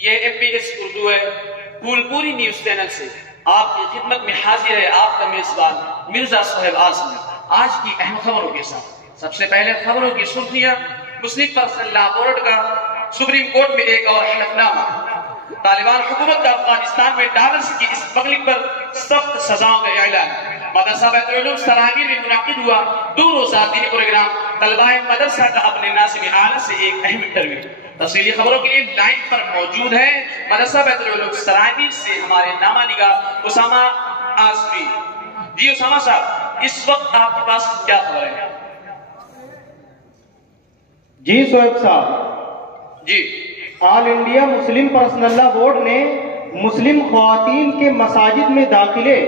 یہ MBS اردو ہے، پھولپوری news channel سے آپ کی خدمت میں حاضر ہے آپ کا میزبان مرزا سہیل اعظم آج کی اہم خبروں کے ساتھ۔ سب سے پہلے خبروں کی سرخیاں۔ مسلم پرسنل لا بورڈ کا سپریم کورٹ میں ایک اور حلف نامہ۔ طالبان حکومت کا افغانستان میں ڈالرز کی اسمگلنگ پر سخت سزاؤں کا اعلان۔ مدرسہ بیت العلوم سرانگیر میں منعقد ہوا 2 روزہ دینی پروگرام۔ طلباء مدرسہ کا اپنے ناظم اعلیٰ سے ایک اہم انٹرویو۔ تفصیلی خبروں کے لیے لائن پر موجود ہے مدرسہ بیت العلوم سرانگیر سے ہمارے نامہ نگار اسامہ آصفی۔ جی اسامہ صاحب، اس وقت آپ کے پاس کیا خبر ہے؟ جی سہیل صاحب، جی آل انڈیا مسلم پرسنل لا بورڈ نے مسلم خواتین کے مساجد میں داخلے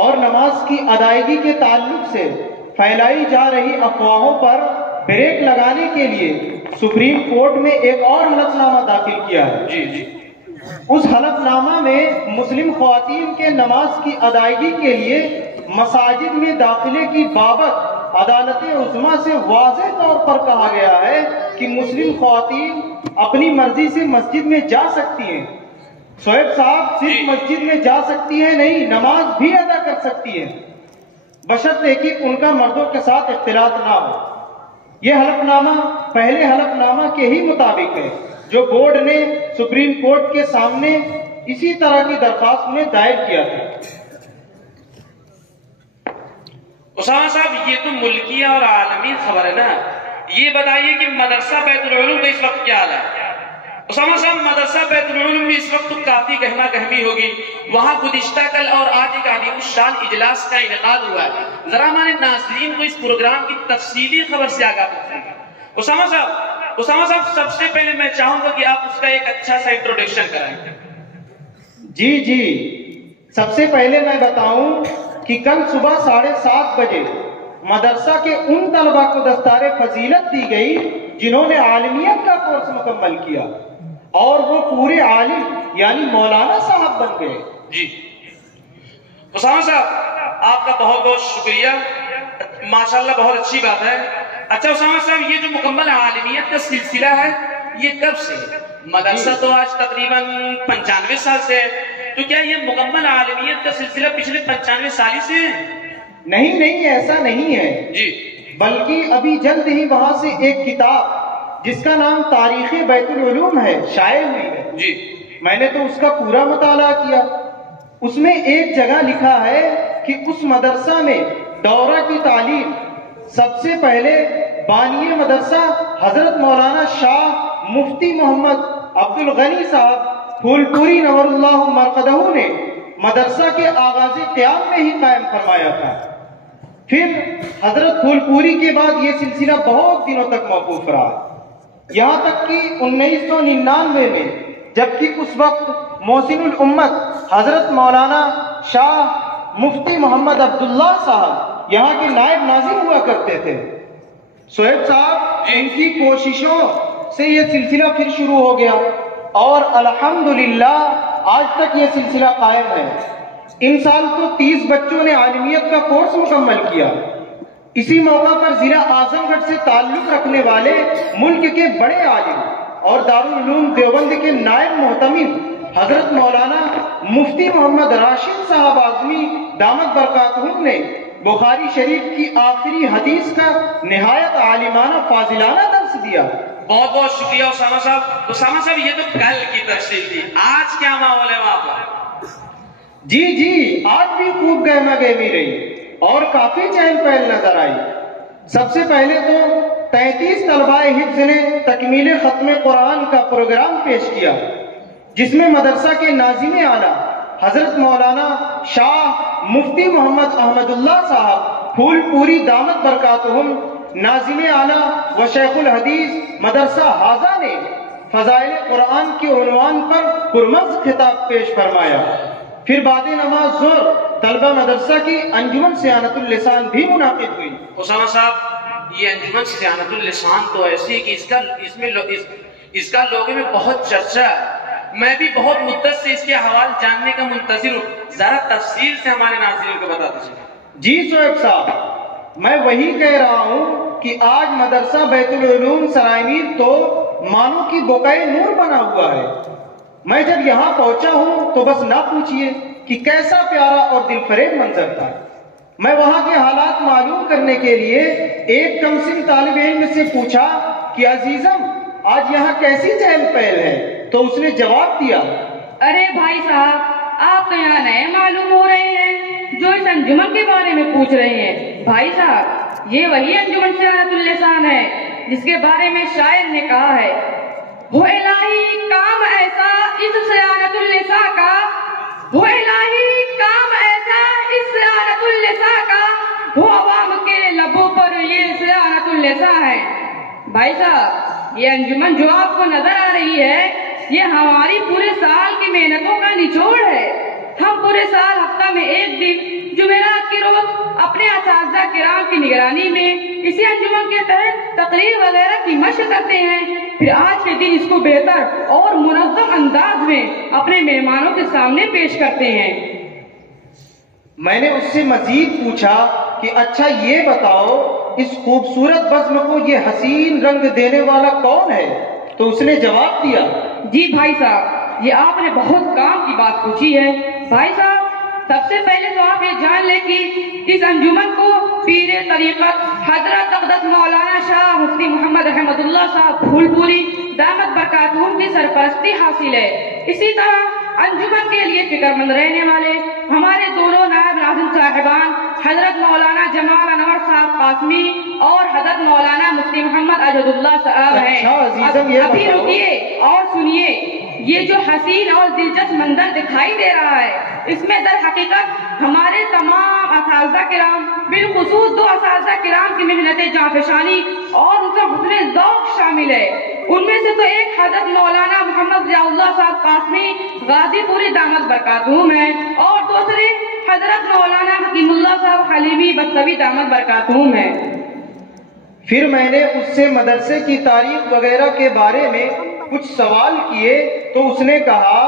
اور نماز کی ادائیگی کے تعلق سے پھیلائی جا رہی افواہوں پر بریک لگانے کے لیے سپریم کورٹ میں ایک اور حلف نامہ داخل کیا ہے۔ جی اس حلف نامہ میں مسلم خواتین کے نماز کی ادائیگی کے لیے مساجد میں داخلے کی بابت عدالت عظمیٰ سے واضح طور پر کہا گیا ہے کہ مسلم خواتین اپنی مرضی سے مسجد میں جا سکتی ہیں۔ سہیل صاحب، صرف مسجد میں جا سکتی ہیں نہیں، نماز بھی ادا کر سکتی ہیں، بشرطے کہ ان کا مردوں کے ساتھ اختلاط نہ ہو۔ یہ حلف نامہ پہلے حلف نامہ کے ہی مطابق ہے جو بورڈ نے سپریم کورٹ کے سامنے اسی طرح کی درخواست میں دائر کیا تھا۔ اسامہ صاحب، یہ تو ملکی اور عالمی خبر ہے نا، یہ بتائیے کہ مدرسہ بیت العلوم کا اس وقت کیا حال ہے؟ اسامہ صاحب، مدرسہ بیت العلوم میں اس وقت کافی گہما گہمی ہوگی، وہاں گزشتہ کل اور آج ایک عظیم الشان اجلاس کا انعقاد ہوا ہے، ذرا ہمارے ناظرین کو اس پروگرام کی تفصیلی خبر سے آگاہ کریں۔ اسامہ صاحب سب سے پہلے میں چاہوں گا کہ آپ اس کا ایک اچھا سا انٹروڈکشن کرائیں۔ جی سب سے پہلے میں بتاؤں کہ کل صبح 7:30 بجے مدرسہ کے ان طلباء کو دستار فضیلت دی گئی جنہوں نے عالمیت کا کورس مکمل کیا اور وہ پورے عالم یعنی مولانا صاحب بن گئے۔ جی اسامہ صاحب، آپ کا بہت بہت شکریہ، ماشاءاللہ بہت اچھی بات ہے۔ اچھا اسامہ صاحب، یہ جو مکمل عالمیت کا سلسلہ ہے یہ کب سے ہے؟ مدرسہ تو آج تقریباً 95 سال سے ہے، تو کیا یہ مکمل عالمیت کا سلسلہ پچھلے 95 سال سے ہے؟ نہیں، ایسا نہیں ہے جی، بلکہ ابھی جلد ہی وہاں سے ایک کتاب جس کا نام تاریخ بیت العلوم ہے شائع ہوئی ہے۔ جی میں نے تو اس کا پورا مطالعہ کیا۔ اس میں ایک جگہ لکھا ہے کہ اس مدرسہ میں دورہ کی تعلیم سب سے پہلے بانی مدرسہ حضرت مولانا شاہ مفتی محمد عبد الغنی صاحب پھولپوری نور اللہ مرقدہ نے مدرسہ کے آغاز قیام میں ہی قائم فرمایا تھا۔ پھر حضرت پھولپوری کے بعد یہ سلسلہ بہت دنوں تک موقوف رہا، یہاں تک کہ 1999 میں جبکہ اس وقت محسن الامت حضرت مولانا شاہ مفتی محمد عبداللہ صاحب یہاں کے نائب ناظم ہوا کرتے تھے۔ سہیل صاحب، ان کی کوششوں سے یہ سلسلہ پھر شروع ہو گیا اور الحمدللہ آج تک یہ سلسلہ قائم ہے۔ ان سال تو 30 بچوں نے عالمیت کا کورس مکمل کیا۔ اسی موقع پر ضلع اعظم گڑھ سے تعلق رکھنے والے ملک کے بڑے عالم اور دارالعلوم دیوبند کے نائب محتمم حضرت مولانا مفتی محمد راشد صاحب اعظمی دامت برکاتہم نے بخاری شریف کی آخری حدیث کا نہایت عالمانہ فاضلانہ درس دیا۔ بہت بہت شکریہ اسامہ صاحب۔ اسامہ صاحب، یہ تو کل کی تفصیل تھی، آج کیا ماحول ہے وہاں پر؟ جی آج بھی خوب گہما گہمی رہی اور کافی چہل پہل نظر آئی۔ سب سے پہلے تو 33 طلباء حفظ نے تکمیل ختم قرآن کا پروگرام پیش کیا، جس میں مدرسہ کے ناظم اعلیٰ حضرت مولانا شاہ مفتی محمد احمد اللہ صاحب پھولپوری دامت برکاتہم ناظم اعلیٰ و شیخ الحدیث مدرسہ حاضہ نے فضائل قرآن کے عنوان پر پرمغز خطاب پیش فرمایا۔ پھر بعد نماز ظہر طلبہ مدرسہ کی انجمن صیانت اللسان بھی منعقد ہوئی۔ اسامہ صاحب، یہ انجمن صیانت اللسان تو ایسی ہے کہ اس کا لوگوں میں بہت چرچا ہے، میں بھی بہت مدت سے اس کے حوال جاننے کا منتظر ہوں، ذرا تفصیل سے ہمارے ناظرین کو بتا دیجیے۔ جی سہیل صاحب، میں وہی کہہ رہا ہوں کہ آج مدرسہ بیت العلوم سرائمیر تو مانو کی بقعہ نور بنا ہوا ہے۔ میں جب یہاں پہنچا ہوں تو بس نہ پوچھئے کہ کیسا پیارا اور دل فریب منظر تھا۔ میں وہاں کے حالات معلوم کرنے کے لیے ایک کم سن طالب علم سے پوچھا کہ عزیزم آج یہاں کیسی چہل پہل ہے؟ تو اس نے جواب دیا، ارے بھائی صاحب، آپ تو یہاں نئے معلوم ہو رہے ہیں جو اس انجمن کے بارے میں پوچھ رہے ہیں۔ بھائی صاحب، یہ وہی انجمن سیانت اللسان ہے جس کے بارے میں شاعر نے کہا ہے، ہو الہی کام ایسا اس سیانت اللسان کا، ہو الہی کام ایسا اس سیانت اللسان کا، ہو عوام کے لبوں پر یہ سیانت اللسان ہے۔ بھائی صاحب، یہ انجمن جو آپ کو نظر آ رہی ہے یہ ہماری پورے سال کی محنتوں کا نچوڑ ہے۔ ہم پورے سال ہفتہ میں ایک دن جمعرات کے روز اپنے اساتذہ کرام کی نگرانی میں اسی انجمن کے تحت تقریر وغیرہ کی مشق کرتے ہیں، پھر آج کے دن اس کو بہتر اور منظم انداز میں اپنے مہمانوں کے سامنے پیش کرتے ہیں۔ میں نے اس سے مزید پوچھا کہ اچھا یہ بتاؤ اس خوبصورت بزم کو یہ حسین رنگ دینے والا کون ہے؟ تو اس نے جواب دیا، جی بھائی صاحب، یہ آپ نے بہت کام کی بات پوچھی ہے۔ بھائی صاحب، سب سے پہلے تو آپ یہ جان لیں کہ اس انجمن کو پیر طریقت حضرت اقدس مولانا شاہ مفتی محمد احمد اللہ صاحب پھول پوری دامت برکاتہم کی سرپرستی حاصل ہے۔ اسی طرح انجمن کے لیے فکر مند رہنے والے ہمارے دونوں نائب ناظم صاحبان حضرت مولانا جمال انور صاحب قاسمی اور حضرت مولانا مفتی محمد اجد اللہ صاحب ہیں۔ ابھی رکیے اور سنیے، یہ جو حسین اور دلچسپ منظر دکھائی دے رہا ہے اس میں در حقیقت ہمارے تمام اساتذہ کرام، بالخصوص دو اساتذہ کرام کی محنت جانفشانی اور ان کا حسن ذوق شامل ہے۔ ان میں سے تو ایک حضرت مولانا محمد ضیاء اللہ صاحب قاسمی غازی پوری دامت برکاتہم ہیں اور دوسرے حضرت مولانا حکیم اللہ صاحب حلیمی بستوی دامت برکاتہم ہیں۔ پھر میں نے اس سے مدرسے کی تاریخ وغیرہ کے بارے میں کچھ سوال کیے تو اس نے کہا،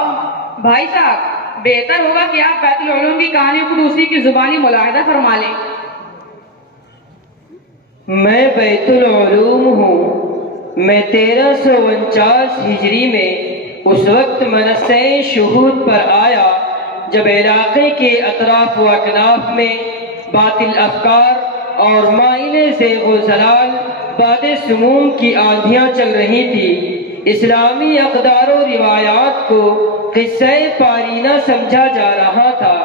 بھائی صاحب بہتر ہوگا کہ آپ بیت العلوم کی کہانی خود اسی کی زبانی ملاحظہ فرما لیں۔ میں بیت العلوم ہوں۔ میں 1349 ہجری میں اس وقت منصہ شہود پر آیا جب علاقے کے اطراف و اکناف میں باطل افکار اور مائل زیغ و زلال باد سموم کی آندھیاں چل رہی تھی۔ اسلامی اقدار و روایات کو قصہ پارینہ سمجھا جا رہا تھا۔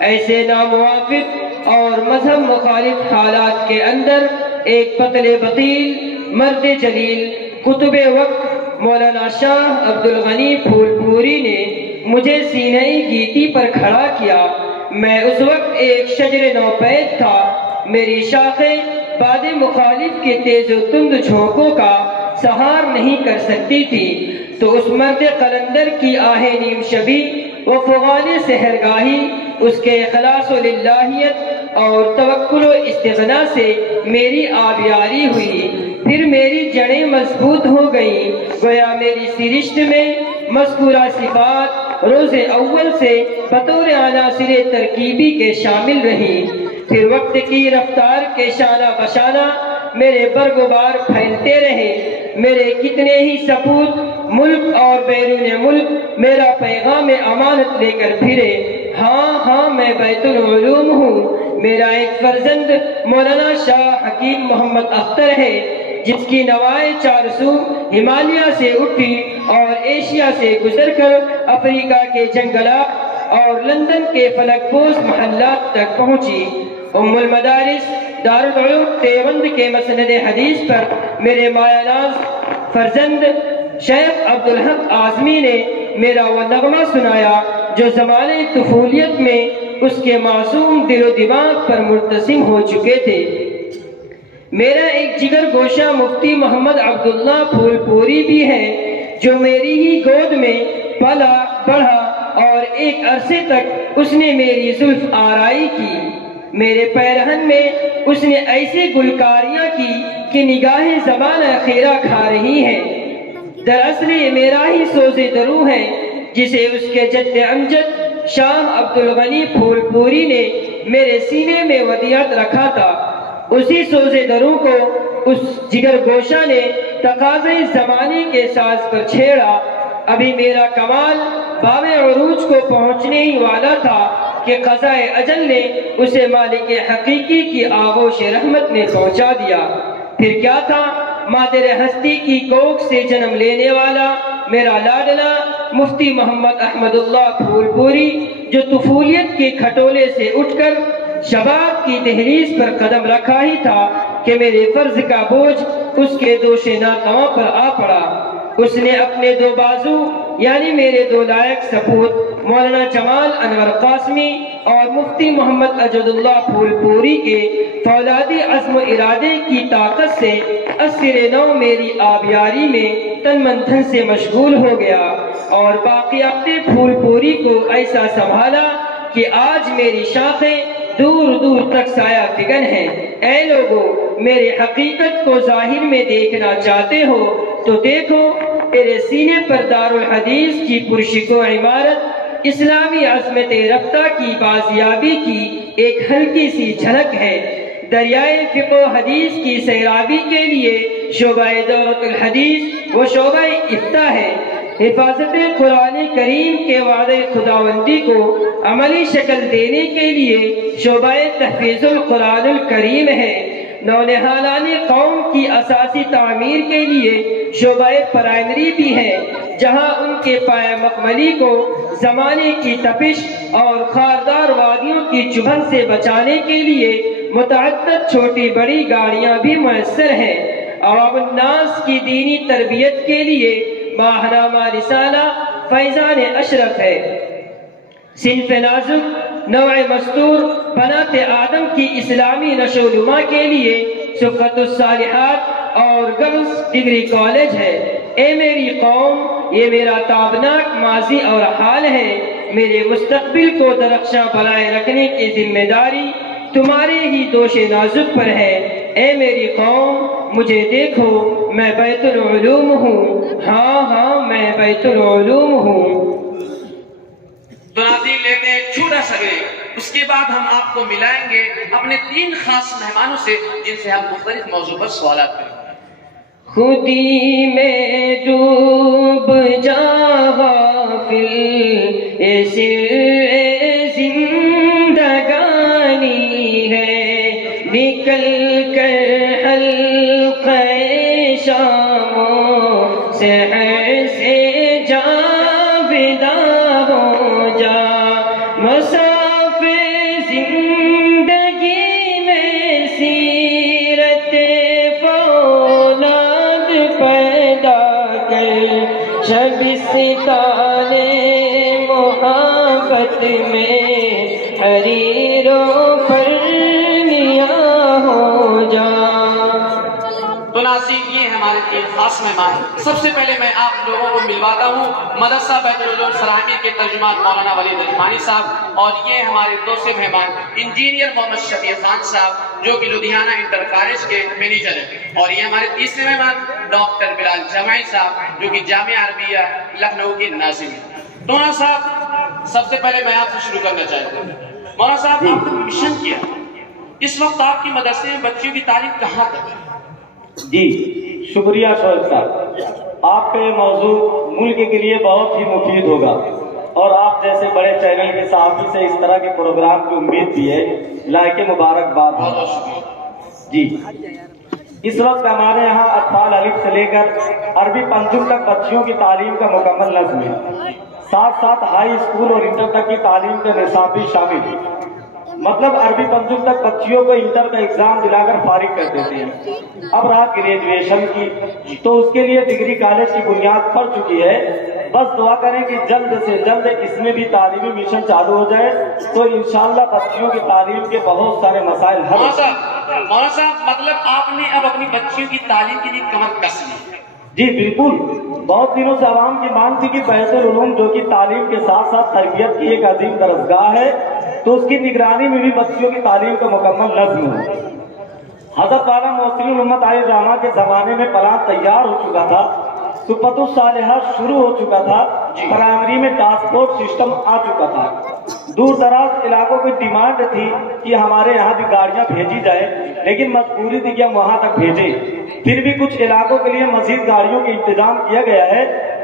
ایسے ناموافق اور مذہب مخالف حالات کے اندر ایک پتلے بطیل مرد جلیل قطب وقت مولانا شاہ عبد الغنی پھول پوری نے مجھے سینہ گیتی پر کھڑا کیا۔ میں اس وقت ایک شجر نوپید تھا۔ میری شاخیں باد مخالف کے تیز و تند جھونکوں کا سہار نہیں کر سکتی تھی، تو اس مرد قلندر کی آہ نیم شبی و فغان سحرگاہی اس کے اخلاص و للہیت اور توکل و استغنا سے میری آبیاری ہوئی۔ پھر میری جڑیں مضبوط ہو گئیں، گویا میری سرشت میں مذکورہ صفات روز اول سے بطور عناصر ترکیبی کے شامل رہی۔ پھر وقت کی رفتار کے شانہ بشانہ میرے برگ و بار پھیلتے رہے۔ میرے کتنے ہی سپوت ملک اور بیرون ملک میرا پیغام امانت لے کر پھرے۔ ہاں میں بیت العلوم ہوں۔ میرا ایک فرزند مولانا شاہ حکیم محمد اختر ہے جس کی نوائے 400 ہمالیہ سے اٹھی اور ایشیا سے گزر کر افریقہ کے جنگلات اور لندن کے فلک پوش محلات تک پہنچی۔ ام المدارس دارالعلوم دیوبند کے مسند حدیث پر میرے مایہ ناز فرزند شیخ عبدالحق اعظمی نے میرا وہ نغمہ سنایا جو زمانے طفولیت میں اس کے معصوم دل و دماغ پر مرتسم ہو چکے تھے۔ میرا ایک جگر گوشہ مفتی محمد عبداللہ پھول پوری بھی ہے جو میری ہی گود میں پلا بڑھا اور ایک عرصے تک اس نے میری زلف آرائی کی۔ میرے پیرہن میں اس نے ایسے گلکاریاں کی کہ نگاہیں زمانہ خیرہ کھا رہی ہیں۔ دراصل یہ میرا ہی سوز درو ہے جسے اس کے جد امجد شاہ عبد الغنی پھول پوری نے میرے سینے میں ودیعت رکھا تھا۔ اسی سوز درو کو اس جگر گوشہ نے تقاضے زمانے کے ساز پر چھیڑا ابھی میرا کمال باب عروج کو پہنچنے ہی والا تھا کہ قضاء اجل نے اسے مالک حقیقی کی آغوش رحمت میں پہنچا دیا۔ پھر کیا تھا؟ مادر ہستی کی کوکھ سے جنم لینے والا میرا لاڈلا مفتی محمد احمد اللہ پھول پوری، جو طفولیت کے کھٹولے سے اٹھ کر شباب کی دہلیز پر قدم رکھا ہی تھا کہ میرے فرض کا بوجھ اس کے دوش ناتواں پر آ پڑا۔ اس نے اپنے دو بازو یعنی میرے دو لائق سپوت مولانا جمال انور قاسمی اور مفتی محمد اجد اللہ پھول پوری کے فولادی عزم و ارادے کی طاقت سے اسر نو میری آبیاری میں تن من دھن سے مشغول ہو گیا اور باقیات پھول پوری کو ایسا سنبھالا کہ آج میری شاخیں دور دور تک سایہ فگن ہیں۔ اے لوگو، میرے حقیقت کو ظاہر میں دیکھنا چاہتے ہو تو دیکھو، میرے سینے پر دارالحدیث کی پرشکو عمارت اسلامی عظمت رفتہ کی بازیابی کی ایک ہلکی سی جھلک ہے۔ دریائے فقہ و حدیث کی سیرابی کے لیے شعبہ دورت الحدیث و شعبہ افتاء ہے۔ حفاظت قرآن کریم کے وعدہ خداوندی کو عملی شکل دینے کے لیے شعبہ تحفیظ القرآن الکریم ہے۔ نونہالان قوم کی اساسی تعمیر کے لیے شعبہ پرائمری بھی ہے، جہاں ان کے پایہ مقملی کو زمانے کی تپش اور خاردار وادیوں کی چبھن سے بچانے کے لیے متعدد چھوٹی بڑی گاڑیاں بھی میسر ہیں۔ عوام الناس کی دینی تربیت کے لیے ماہنامہ رسالہ فیضان اشرف ہے۔ صنف نازک نوع مستور بنات آدم کی اسلامی نشو و نما کے لیے صفت الصالحات اور گرلز ڈگری کالج ہے۔ اے میری قوم، یہ میرا تابناک ماضی اور حال ہے۔ میرے مستقبل کو درخشاں بنائے رکھنے کی ذمہ داری تمہارے ہی دوش نازک پر ہے۔ اے میری قوم، مجھے دیکھو، میں بیت العلوم ہوں، ہاں میں بیت العلوم ہوں۔ تو ناظرین، لیتے ہیں چھوٹا سا بریک، اس کے بعد ہم آپ کو ملائیں گے اپنے 3 خاص مہمانوں سے جن سے ہم مختلف موضوع پر سوالات کریں گے۔ خودی میں ڈوب جا غافل، یہ سر زندگانی ہے، نکل کر حلقہ شام سحر سے جا ودا ہو جا، مسافر زندگی میں سیرت فولاد پیدا کر، شبستان محبت میں حریروں پر میاں ہو جا۔ تو ناظرین، یہ ہمارے 3 خاص مہمان۔ سب سے پہلے میں آپ لوگوں کو ملواتا ہوں مدرسہ بیت العلوم سرامیر کے ترجمان مولانا ولید عثمانی صاحب، اور یہ ہمارے دوسرے مہمان انجینئر محمد شفیع خان صاحب جو کہ لدھیانہ انٹر کالج کے مینیجر ہیں، اور یہ ہمارے تیسرے مہمان ڈاکٹر بلال جمعی صاحب جو کہ جامعہ عربیہ لکھنؤ کے ناظم ہیں۔ مولانا صاحب، سب سے پہلے میں آپ سے شروع کرنا چاہتا ہوں۔ مولانا صاحب، آپ نے مشن کیا، اس وقت آپ کی مدرسے میں بچیوں کی تعلیم کہاں تک ہے؟ جی شکریہ شعیب صاحب، آپ کا یہ موضوع ملک کے لیے بہت ہی مفید ہوگا، اور آپ جیسے بڑے چینل کے صحافی سے اس طرح کے پروگرام کی امید بھی ہے، لائق مبارکباد۔ بہت بہت شکریہ جی، اس وقت ہمارے یہاں اطفال الف سے لے کر عربی پنجم تک بچیوں کی تعلیم کا مکمل نظم ہے، ساتھ ساتھ ہائی اسکول اور انٹر تک کی تعلیم کا نصاب بھی شامل ہے۔ مطلب عربی پنجم تک بچیوں کو انٹر کا ایگزام دلا کر فارغ کر دیتے ہیں۔ اب رات گریجویشن کی، تو اس کے لیے ڈگری کالج کی بنیاد پڑ چکی ہے۔ بس دعا کریں کہ جلد سے جلد اس میں بھی تعلیمی مشن چالو ہو جائے تو انشاءاللہ بچیوں کی تعلیم کے بہت سارے مسائل حل ہو جائیں۔ مولانا صاحب، مطلب آپ نے اب اپنی بچیوں کی تعلیم کے لیے کمر کس لی؟ جی بالکل، بہت دنوں سے عوام کی مانگ تھی کہ بیت العلوم جو کہ تعلیم کے ساتھ ساتھ تربیت کی ایک عظیم درسگاہ ہے، تو اس کی نگرانی میں بھی بچیوں کی تعلیم کا مکمل نظم ہو۔ حضرت والا محسن الامت علیہ الرحمہ کے زمانے میں پلان تیار ہو چکا تھا، صفت الصالحات شروع ہو چکا تھا، پرائمری میں ٹرانسپورٹ سسٹم آ چکا تھا۔ دور دراز علاقوں کی ڈیمانڈ تھی کہ ہمارے یہاں بھی گاڑیاں بھیجی جائے، لیکن مجبوری تھی کہ ہم وہاں تک بھیجیں۔ پھر بھی کچھ علاقوں کے لیے مزید گاڑیوں کا انتظام کیا گیا ہے،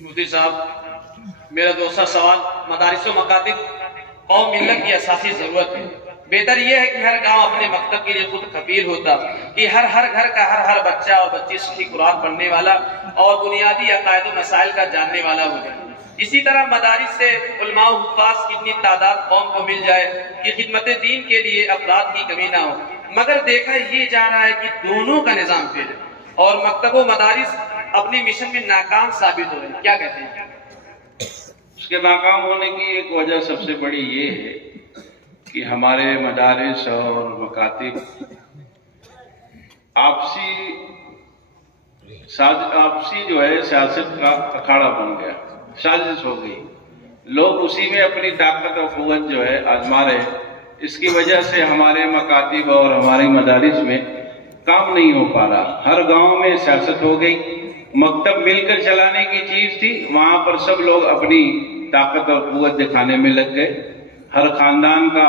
مفتی صاحب، میرا دوسرا سوال، مدارس و مکاتب قوم ملت کی اساسی ضرورت ہے. بہتر یہ ہے کہ ہر گاؤں اپنے مکتب کے لیے خود کفیل ہوتا، کہ ہر گھر کا ہر بچہ اور بچی صحیح قرآن پڑھنے والا اور بنیادی عقائد و مسائل کا جاننے والا ہو جائے. اسی طرح مدارس سے علماء و حفاظ کی اتنی تعداد قوم کو مل جائے کہ خدمت دین کے لیے افراد کی کمی نہ ہو. مگر دیکھا یہ جا رہا ہے کہ دونوں کا نظام فیل ہے اور مکتب و مدارس اپنے مشن میں ناکام ثابت ہو رہے ہیں. کیا کہتے ہیں؟ اس کے ناکام ہونے کی ایک وجہ سب سے بڑی یہ ہے کہ ہمارے مدارس اور مکاتب آپسی جو ہے سیاست کا اکھاڑا بن گیا، سازش ہو گئی. لوگ اسی میں اپنی طاقت اور قوت جو ہے آزما رہے. اس کی وجہ سے ہمارے مکاتب اور ہماری مدارس میں کام نہیں ہو پا رہا. ہر گاؤں میں سیاست ہو گئی. مکتب مل کر چلانے کی چیز تھی، وہاں پر سب لوگ اپنی طاقت اور قوت دکھانے میں لگ گئے. ہر خاندان کا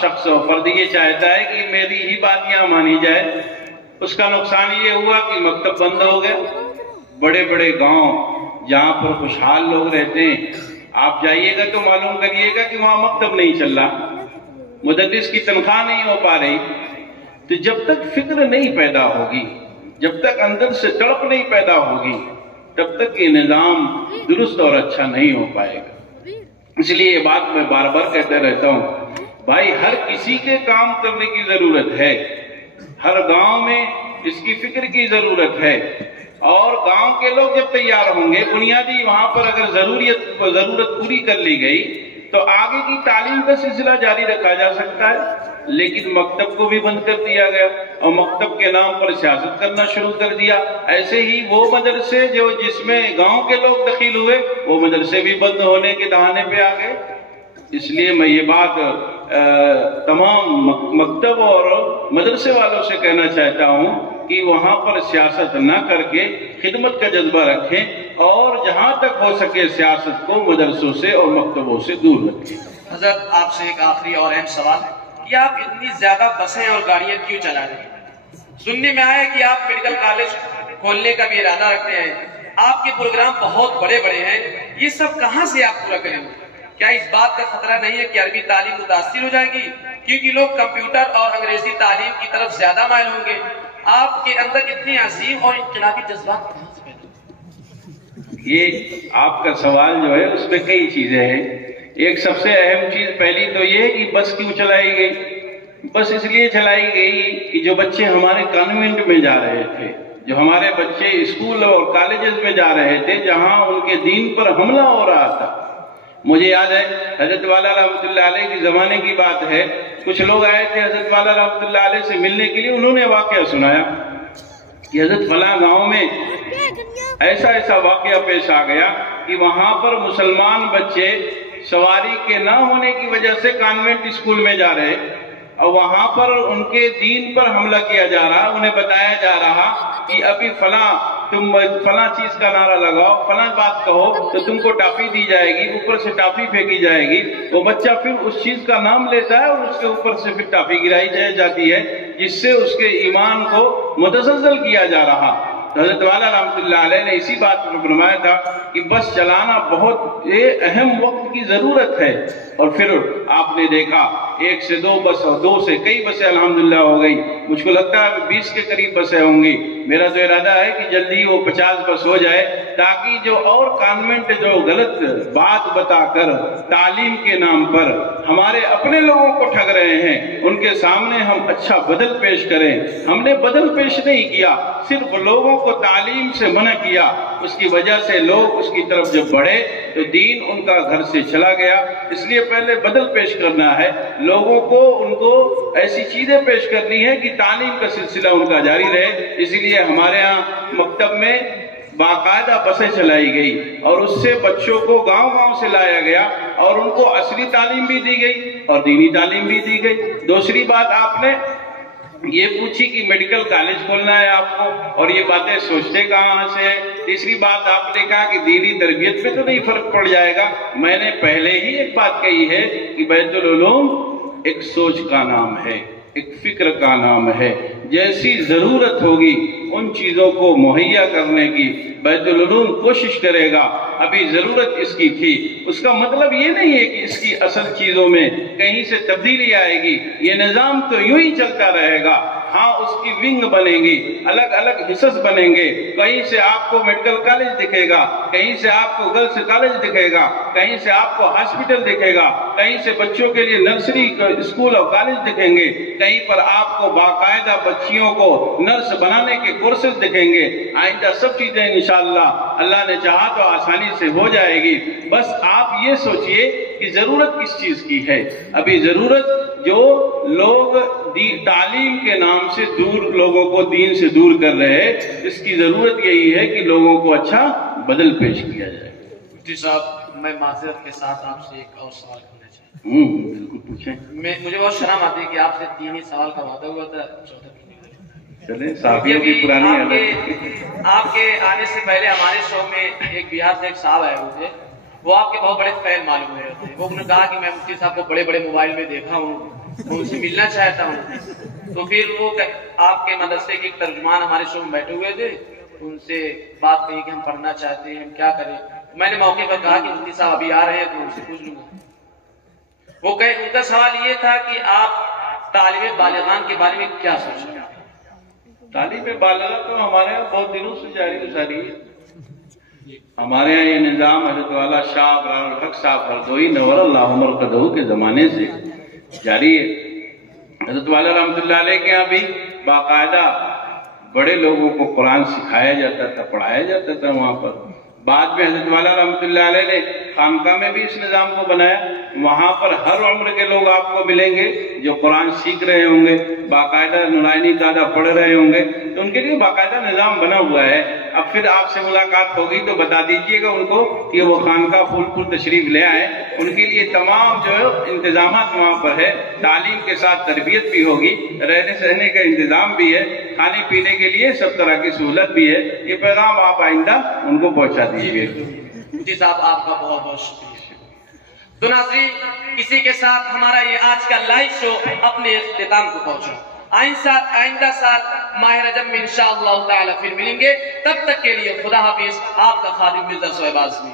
شخص اور فرد یہ چاہتا ہے کہ میری ہی بات یہاں مانی جائے. اس کا نقصان یہ ہوا کہ مکتب بند ہو گیا. بڑے بڑے گاؤں جہاں پر خوشحال لوگ رہتے ہیں، آپ جائیے گا تو معلوم کریے گا کہ وہاں مکتب نہیں چل رہا، مدرس کی تنخواہ نہیں ہو پا رہی. تو جب تک فکر نہیں پیدا ہوگی، جب تک اندر سے تڑپ نہیں پیدا ہوگی، تب تک یہ نظام درست اور اچھا نہیں ہو پائے گا. اس لیے یہ بات میں بار بار کہتا رہتا ہوں، بھائی ہر کسی کے کام کرنے کی ضرورت ہے. ہر گاؤں میں اس کی فکر کی ضرورت ہے. اور گاؤں کے لوگ جب تیار ہوں گے، بنیادی وہاں پر اگر ضرورت پوری کر لی گئی تو آگے کی تعلیم کا سلسلہ جاری رکھا جا سکتا ہے. لیکن مکتب کو بھی بند کر دیا گیا اور مکتب کے نام پر سیاست کرنا شروع کر دیا. ایسے ہی وہ مدرسے جس میں گاؤں کے لوگ دخیل ہوئے، وہ مدرسے بھی بند ہونے کے دہانے پہ آ گئے. اس لیے میں یہ بات تمام مکتب اور مدرسے والوں سے کہنا چاہتا ہوں کہ وہاں پر سیاست نہ کر کے خدمت کا جذبہ رکھیں اور جہاں تک ہو سکے سیاست کو مدرسوں سے اور مکتبوں سے دور رکھیں. حضرت آپ سے ایک آخری اور اہم سوال ہے کہ آپ اتنی زیادہ بسیں اور گاڑیاں کیوں چلا رہے ہیں؟ سننے میں آیا کہ آپ میڈیکل کالج کھولنے کا بھی ارادہ رکھتے ہیں. آپ کے پروگرام بہت بڑے بڑے ہیں، یہ سب کہاں سے آپ پورا کریں گے؟ کیا اس بات کا خطرہ نہیں ہے کہ عربی تعلیم متاثر ہو جائے گی کیونکہ لوگ کمپیوٹر اور انگریزی تعلیم کی طرف زیادہ مائل ہوں گے؟ آپ کے اندر اتنے عظیم اور انقلابی جذبات کہاں سے پیدا ہوئے؟ یہ آپ کا سوال جو ہے اس میں کئی چیزیں ہیں. ایک سب سے اہم چیز پہلی تو یہ ہے کہ بس کیوں چلائی گئی؟ بس اس لیے چلائی گئی کہ جو بچے ہمارے کانوینٹ میں جا رہے تھے، جو ہمارے بچے اسکول اور کالجز میں جا رہے تھے، جہاں ان کے دین پر حملہ ہو رہا تھا. مجھے یاد ہے حضرت والا رحمۃ اللہ علیہ کے زمانے کی بات ہے، کچھ لوگ آئے تھے حضرت والا رحمۃ اللہ علیہ سے ملنے کے لیے. انہوں نے واقعہ سنایا کہ حضرت فلاں گاؤں میں ایسا واقعہ پیش آ گیا کہ وہاں پر مسلمان بچے سواری کے نہ ہونے کی وجہ سے کانوینٹ اسکول میں جا رہے اور وہاں پر ان کے دین پر حملہ کیا جا رہا. انہیں بتایا جا رہا کہ ابھی تم فلاں چیز کا نعرہ لگاؤ، فلاں بات کہو تو تم کو ٹافی دی جائے گی، اوپر سے ٹافی پھینکی جائے گی. وہ بچہ پھر اس چیز کا نام لیتا ہے اور اس کے اوپر سے پھر ٹافی گرائی جاتی ہے، جس سے اس کے ایمان کو متزلزل کیا جا رہا. حضرت والا رحمۃ اللہ علیہ نے اسی بات پر فرمایا تھا کہ بس چلانا بہت اہم وقت کی ضرورت ہے. اور پھر آپ نے دیکھا 1 سے 2 بس اور 2 سے کئی بسیں الحمدللہ ہو گئی. مجھ کو لگتا ہے 20 کے قریب بسیں ہوں گی. میرا تو ارادہ ہے کہ جلدی وہ 50 بس ہو جائے تاکہ جو اور کانوینٹ جو غلط بات بتا کر تعلیم کے نام پر ہمارے اپنے لوگوں کو ٹھگ رہے ہیں، ان کے سامنے ہم اچھا بدل پیش کریں. ہم نے بدل پیش نہیں کیا، صرف لوگوں کو تعلیم سے منع کیا. اس کی وجہ سے لوگ اس کی طرف جب بڑھے تو دین ان کا گھر سے چلا گیا. اس لیے پہلے بدل پیش کرنا ہے لوگوں کو، ان کو ایسی چیزیں پیش کرنی ہے کہ تعلیم کا سلسلہ ان کا جاری رہے. اسی لیے ہمارے ہاں مکتب میں باقاعدہ بسیں چلائی گئی اور اس سے بچوں کو گاؤں سے لایا گیا اور ان کو عصری تعلیم بھی دی گئی اور دینی تعلیم بھی دی گئی. دوسری بات آپ نے یہ پوچھی کہ میڈیکل کالج کھولنا ہے آپ کو، اور یہ باتیں سوچتے کہاں سے ہیں. تیسری بات آپ نے کہا کہ دینی تربیت پہ تو نہیں فرق پڑ جائے گا. میں نے پہلے ہی ایک بات کہی ہے کہ بیت العلوم ایک سوچ کا نام ہے، ایک فکر کا نام ہے. جیسی ضرورت ہوگی ان چیزوں کو مہیا کرنے کی بیت العلوم کوشش کرے گا، ابھی ضرورت اس کی تھی۔ اس کا مطلب یہ نہیں ہے کہ اس کی اصل چیزوں میں کہیں سے تبدیلی آئے گی، یہ نظام تو یوں ہی چلتا رہے گا۔ ہاں اس کی ونگ بنیں گی، الگ الگ حصص بنیں گے، کہیں سے آپ کو میڈیکل کالج دکھے گا، کہیں سے آپ کو گرلز کالج دکھے گا، کہیں سے آپ کو ہاسپٹل دکھے گا، کہیں سے بچوں کے لیے نرسری اسکول اور کالج دکھیں گے، کہیں پر آپ کو باقاعدہ بچیوں کو نرس بنانے کے کورسز دکھیں گے۔ آئندہ سب چیزیں انشاءاللہ اللہ نے چاہا تو آسانی سے ہو جائے گی۔ بس آپ یہ سوچئے کہ ضرورت کس چیز کی ہے۔ ابھی ضرورت جو لوگ تعلیم کے نام سے لوگوں کو دین سے دور کر رہے ہیں، اس کی ضرورت یہی ہے کہ لوگوں کو اچھا بدل پیش کیا جائے۔ مفتی صاحب، میں معذرت کے ساتھ آپ سے ایک اور سوال کرنا چاہتا ہوں۔ بالکل پوچھیں۔ مجھے بہت شرم آتی ہے کہ آپ سے 3 ہی سوال کا وعدہ ہوا تھا، چوتھا چلیں صحابیوں کی پرانی آپ کے آنے سے پہلے ہمارے شو میں ایک بہار سے ایک صاحب آئے ہوئے تھے، وہ آپ کے بہت بڑے فین معلوم ہوئے تھے۔ وہ انہوں نے کہا کہ میں مفتی صاحب کو بڑے بڑے موبائل میں دیکھا ہوں، ان سے ملنا چاہتا ہوں۔ تو پھر وہ آپ کے مدرسے کے ترجمان ہمارے شو میں بیٹھے ہوئے تھے، ان سے بات کہی کہ ہم پڑھنا چاہتے ہیں، ہم کیا کریں۔ میں نے موقع پر کہا کہ مفتی صاحب ابھی آ رہے ہیں تو ان سے پوچھ لوں گا۔ ان کا سوال یہ تھا کہ آپ طالب بالغان کے بارے میں کیا سوچ رہے ہیں؟ طالب بالغ تو ہمارے یہاں بہت دنوں سے جاری گزاری ہے۔ ہمارے یہاں یہ نظام حضرت والا شاہ ابرار الحق صاحب ہردوئی نور اللہ مرقدہ کے زمانے سے جاری ہے۔ حضرت والا رحمۃ اللہ علیہ کے یہاں بھی باقاعدہ بڑے لوگوں کو قرآن سکھایا جاتا تھا، پڑھایا جاتا تھا وہاں پر۔ بعد میں حضرت والا رحمۃ اللہ علیہ نے خانقاہ میں بھی اس نظام کو بنایا، وہاں پر ہر عمر کے لوگ آپ کو ملیں گے جو قرآن سیکھ رہے ہوں گے، باقاعدہ نورانی قاعدہ پڑھ رہے ہوں گے، تو ان کے لیے باقاعدہ نظام بنا ہوا ہے۔ اب پھر آپ سے ملاقات ہوگی تو بتا دیجئے گا ان کو کہ وہ خانقاہ پھول پور تشریف لے آئے، ان کے لیے تمام جو انتظامات وہاں پر ہے، تعلیم کے ساتھ تربیت بھی ہوگی، رہنے سہنے کا انتظام بھی ہے، کھانے پینے کے لیے سب طرح کی سہولت بھی ہے۔ یہ پیغام آپ آئندہ ان کو پہنچا دیجیے۔ جی صاحب، آپ کا بہت بہت شکریہ۔ تو ناظرین، اسی کے ساتھ ہمارا یہ آج کا لائیو شو اپنے اختتام کو پہنچا۔ آئندہ سال ماہ رجب میں انشاءاللہ تعالی پھر ملیں گے، تب تک کے لیے خدا حافظ۔ آپ کا خادم مرزا صہیب اعظمی۔